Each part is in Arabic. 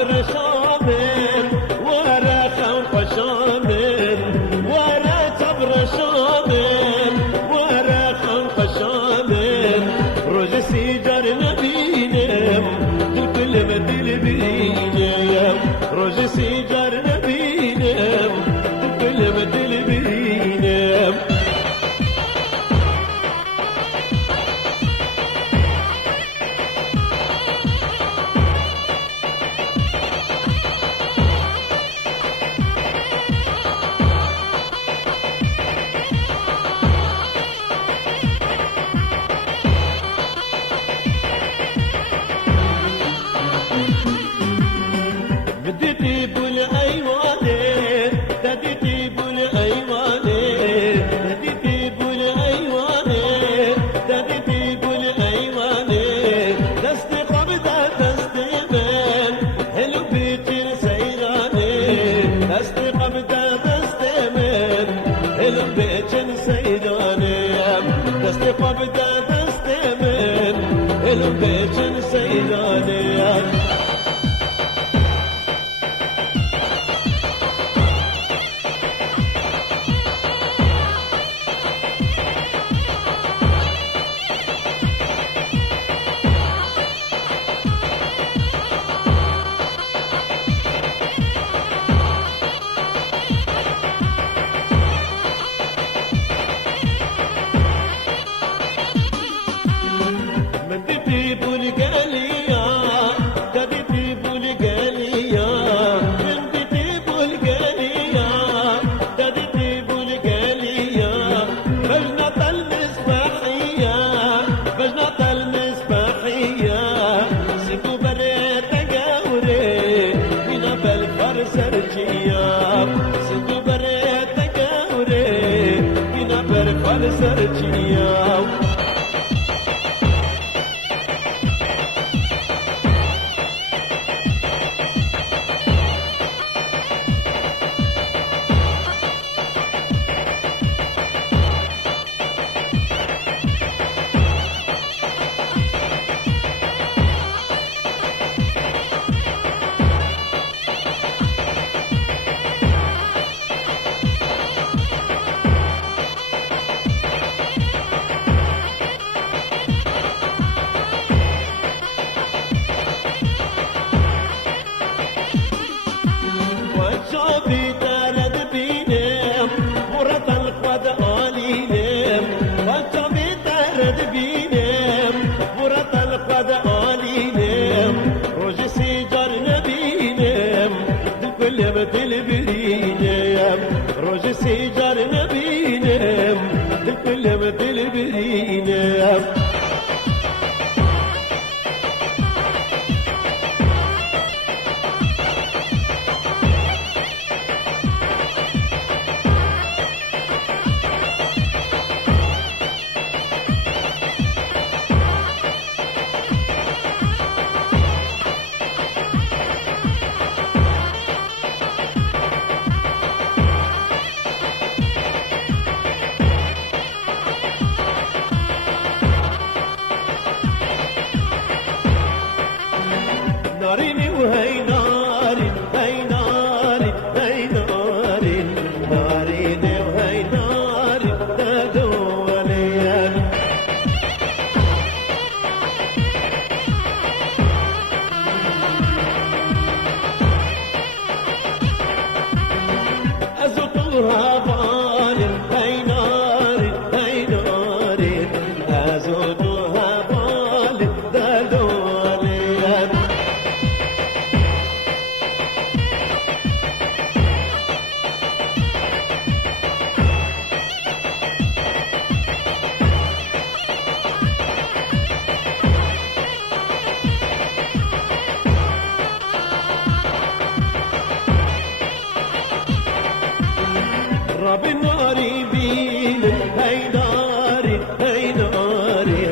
صبر شامل ورا خوف شامل ورا صبر شامل ورا خوف شامل روج سيجر نبينم كل مدل بينم روج سيجر نبينم كل مدل بينم بديتي بالايواني بديتي بالايواني بديتي بالايواني بديتي بالايواني دستي قبضه دستي من هلو بيتي سيراني دستي قبضه دستي من هلو بيتي سيراني دستي قبضه دستي من هلو بيتي سيراني بديتي بولغاليا بديتي بولغاليا بديتي بولغاليا بديتي بولغاليا بجنة المسبحية بجنة المسبحية سيكو بريت قوري من بالفرسرجية سيكو بريت قوري من بالفرسرجية وشوفي ترد بينم مرة القد آلينم وشوفي ترد بينم مرة القد آلينم روج سيجر نبينم كل بدل برينم روج سيجر نبينم كل بدل برينم ناريني وهي ناري هي ناري هي ناري ناريني وهي ناري تدوليان أزوتها بالي هي ناري هي ناري أزوتها بالي تدوليان رب الناري بين هي ناري هي ناري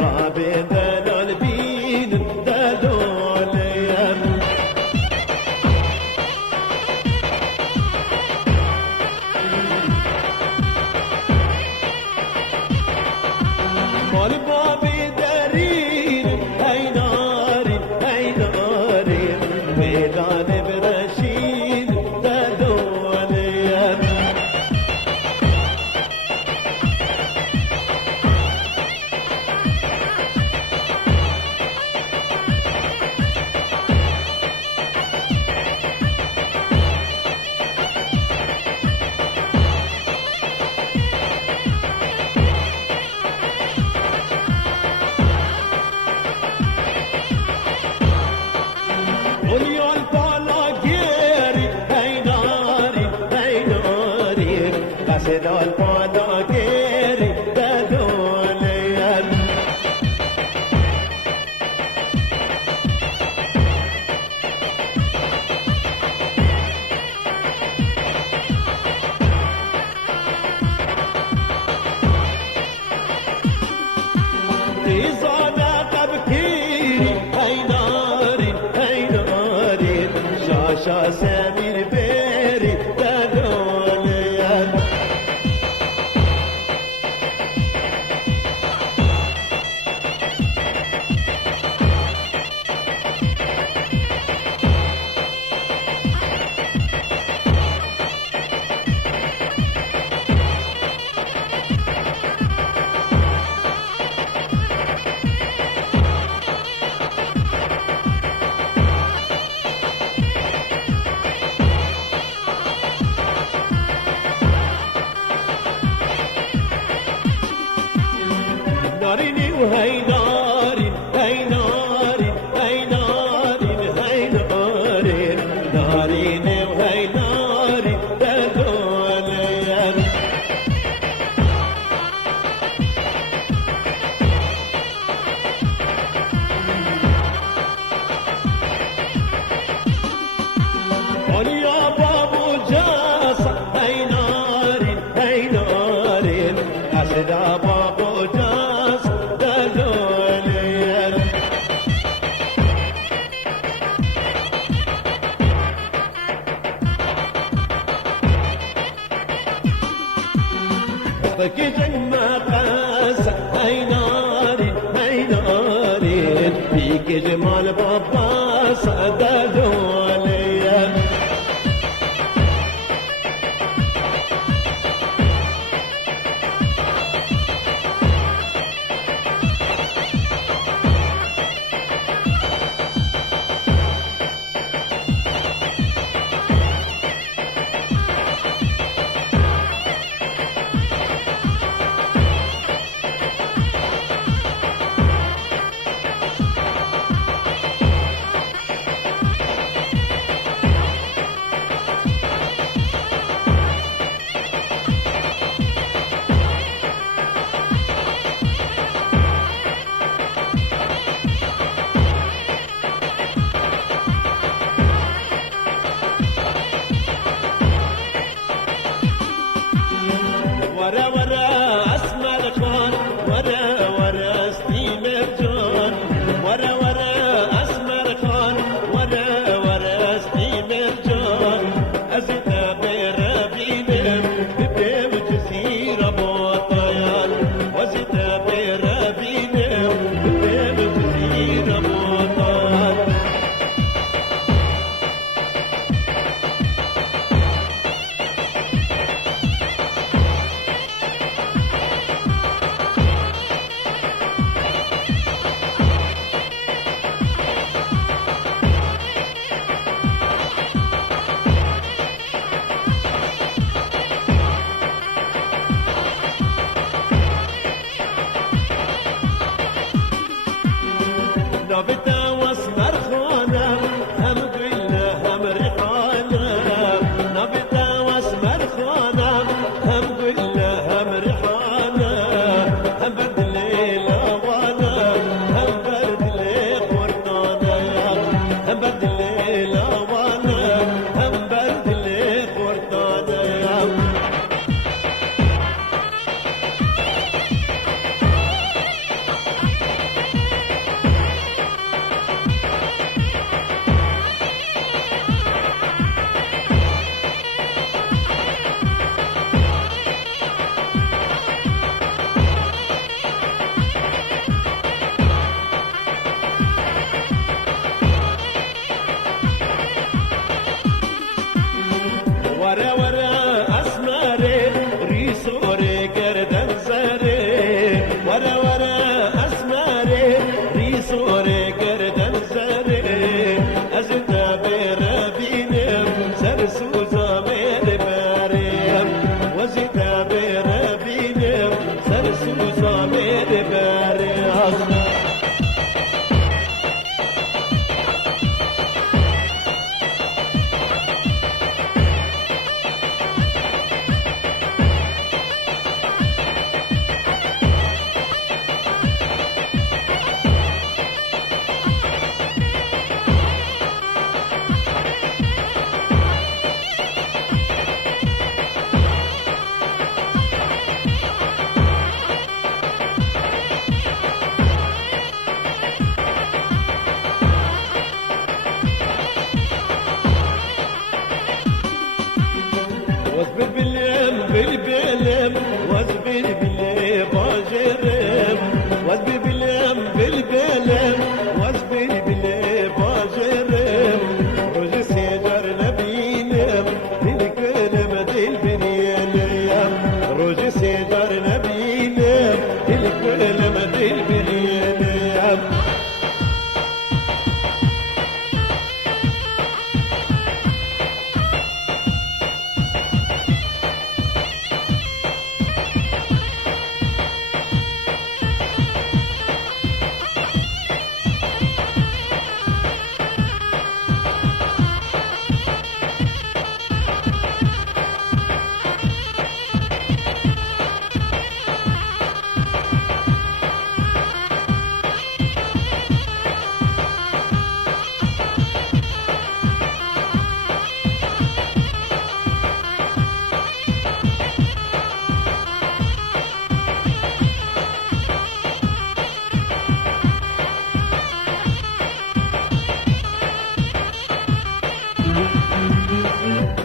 رب دلال بين دلاليان مال بابي دارين هي ناري هي ناري باشا سمير بيري دلوليان ناريني وهي ناري هي ناري هي ناري هي ناري ناريني وهي ناري دلوليان قول يا بابو جاسة هي ناري هي ناري أسد بابو جاسة دلوليان بك جمع قاسة هي ناري هي ناري فيك جمال بابا دلوليان ورا ورا اسمع الخان ورا ورا ستيم الجون ورا ورا اسمع الخان ورا ورا ستيم الجون ازيد بربينم بدم جزيرة بوطيان وزيد بربينم بدم جزيرة بوطيان واصبر باللم بالبلم واصبر باللي باجرم واصبر باللم بالبلم واصبر باللي باجرم روج سيجر نبينم الكلم دل بنيانم روج سيجر نبينم الكلم دل بنيانم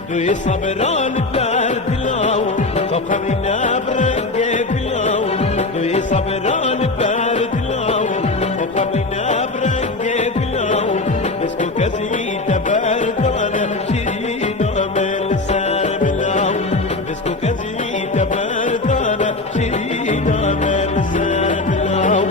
دوی صبران درد لاو تو خمینا برنگ بلاو دوی صبران درد لاو تو خمینا برنگ بلاو بسکو کسی تبردانه شیرین آمل سر بلاو بسکو کسی تبردانه شیرین آمل سر بلاو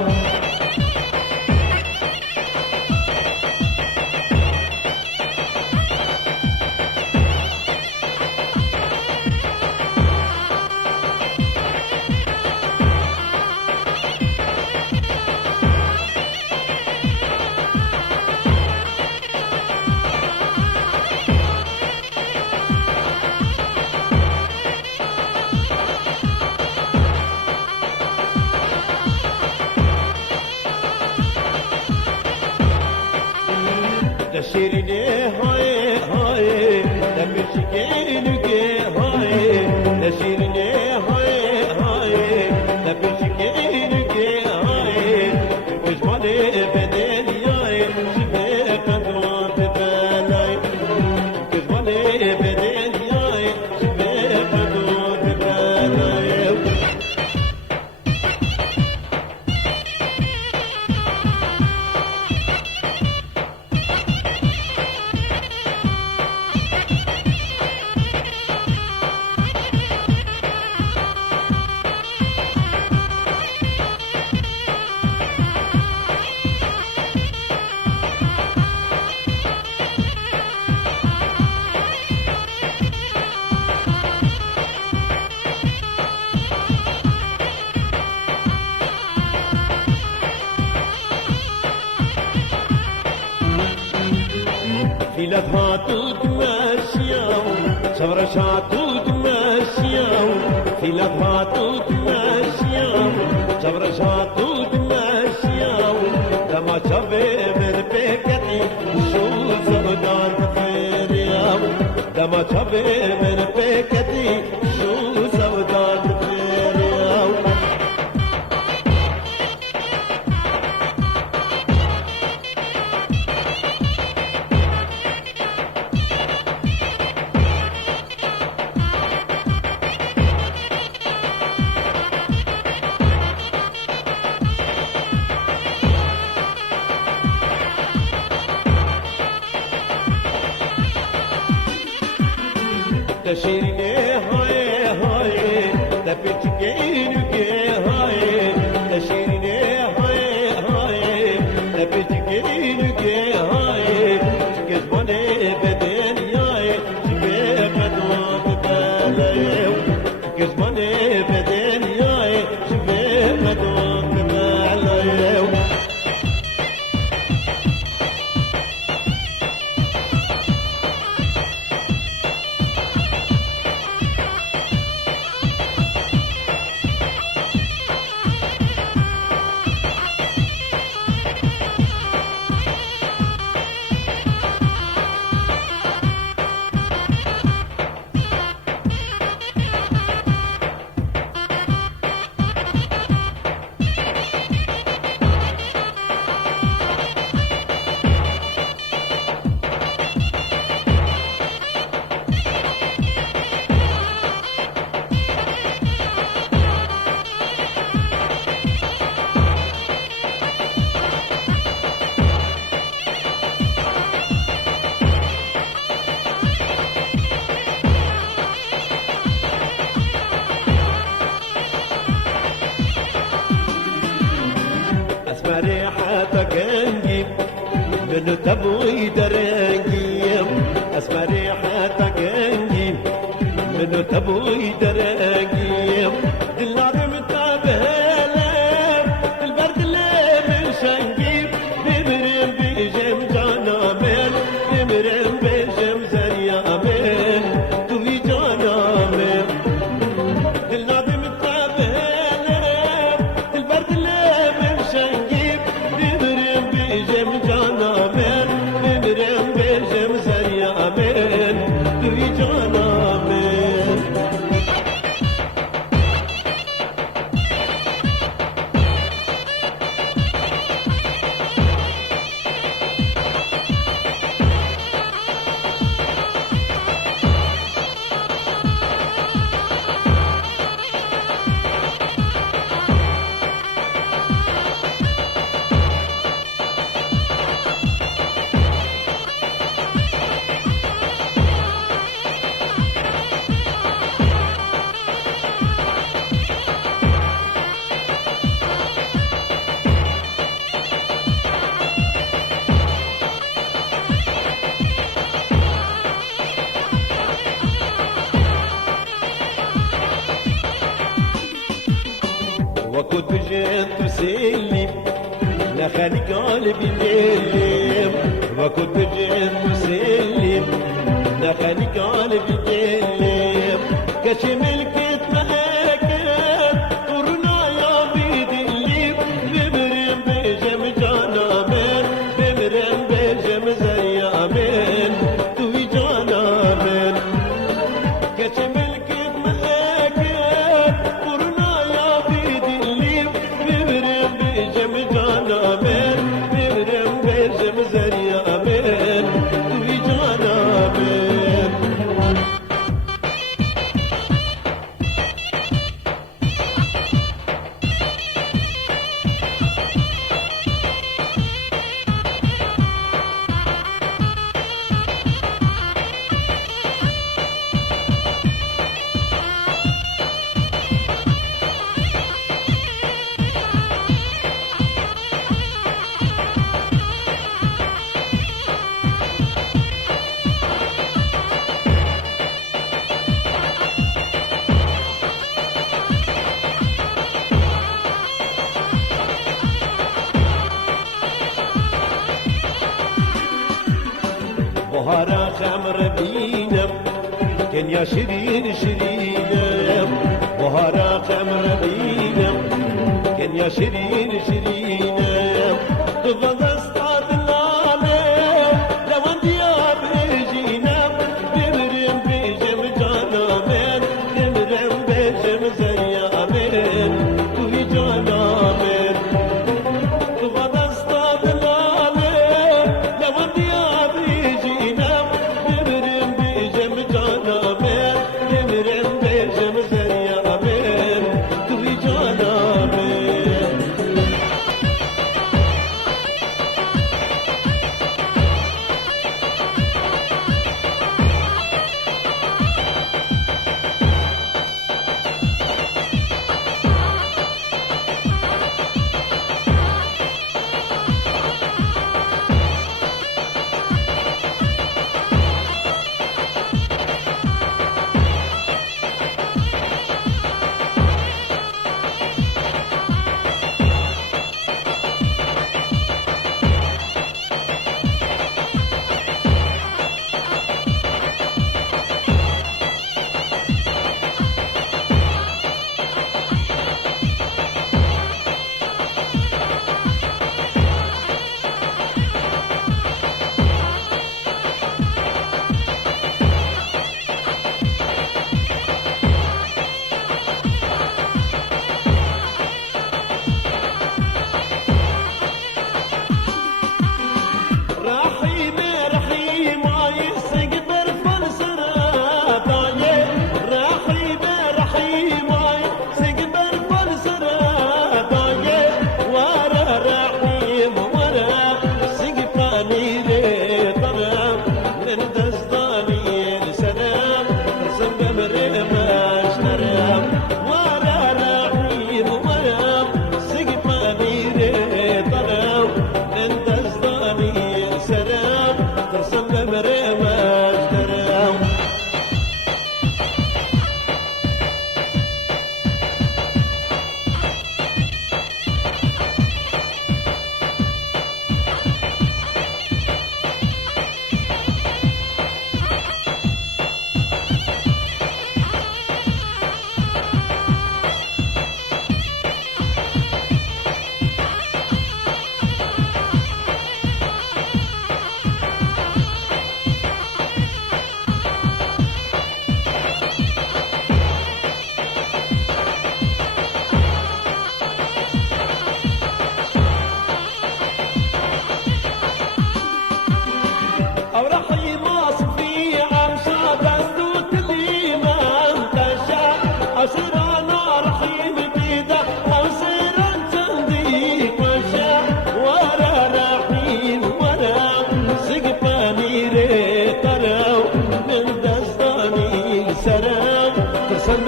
شیرینی های های نمیشکنی های شیرینی های های نمیشکنی های پشمان بدنیای شبه قدرات بلای پشمان بدنیای شبه قدرات بلای فيلات هاتو تمشيو شبرش هاتو تمشيو فيلات هاتو تمشيو شبرش هاتو تمشيو لما شبه من بكتي شو زودان تفيريو لما شبه من بكتي شو زودان تفيريو شیرینی های های تپیچگی های شیرینی های های تپیچگی های کسبان بدنیای شبه قدوات بلای کسبان بدنیای شبه قدوات بلای منو تبوي درنجي اسمري حتى كنجي منو تبوي درنجي دلاري متابهله البرد اللي من شنجي بمرم بجم جانا من بمرم بجم زريا من توي جانا من دلاري متابهله البرد اللي من شنجي بمرم بجم جانا من بمرم بجم زريا من توي جانا من وكنت جيت تسلم لخلي قلبي يلم وكنت جيت تسلم لخلي قلبي يلم كشمل كت مأكل قرنا يا بيد اللي بمرم بجم جانا من بمرم بجم زي من توي جانا من كشمل كت مأكل قرنا يا بيد اللي بمرم بجم جانا من بمرم بجم زي من توي جانا من بهارا خمر بينم كن يا شيرين شيرينم بهارا خمر بينم كن يا شيرين شيرينم تفضل استاد العالم لو عندي بيجينم بمرم بجم جانا من بمرم بجم زي من توي جانا من تفضل استاد العالم لو عندي بيجينم بمرم بجم جانا من بمرم بجم زي من توي جانا من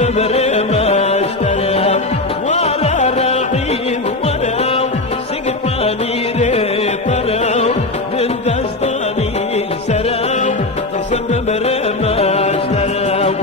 بمرمى اشترى ولا راعين ولا سقفاني ريطرى من دزداني سرى قسم بمرمى اشترى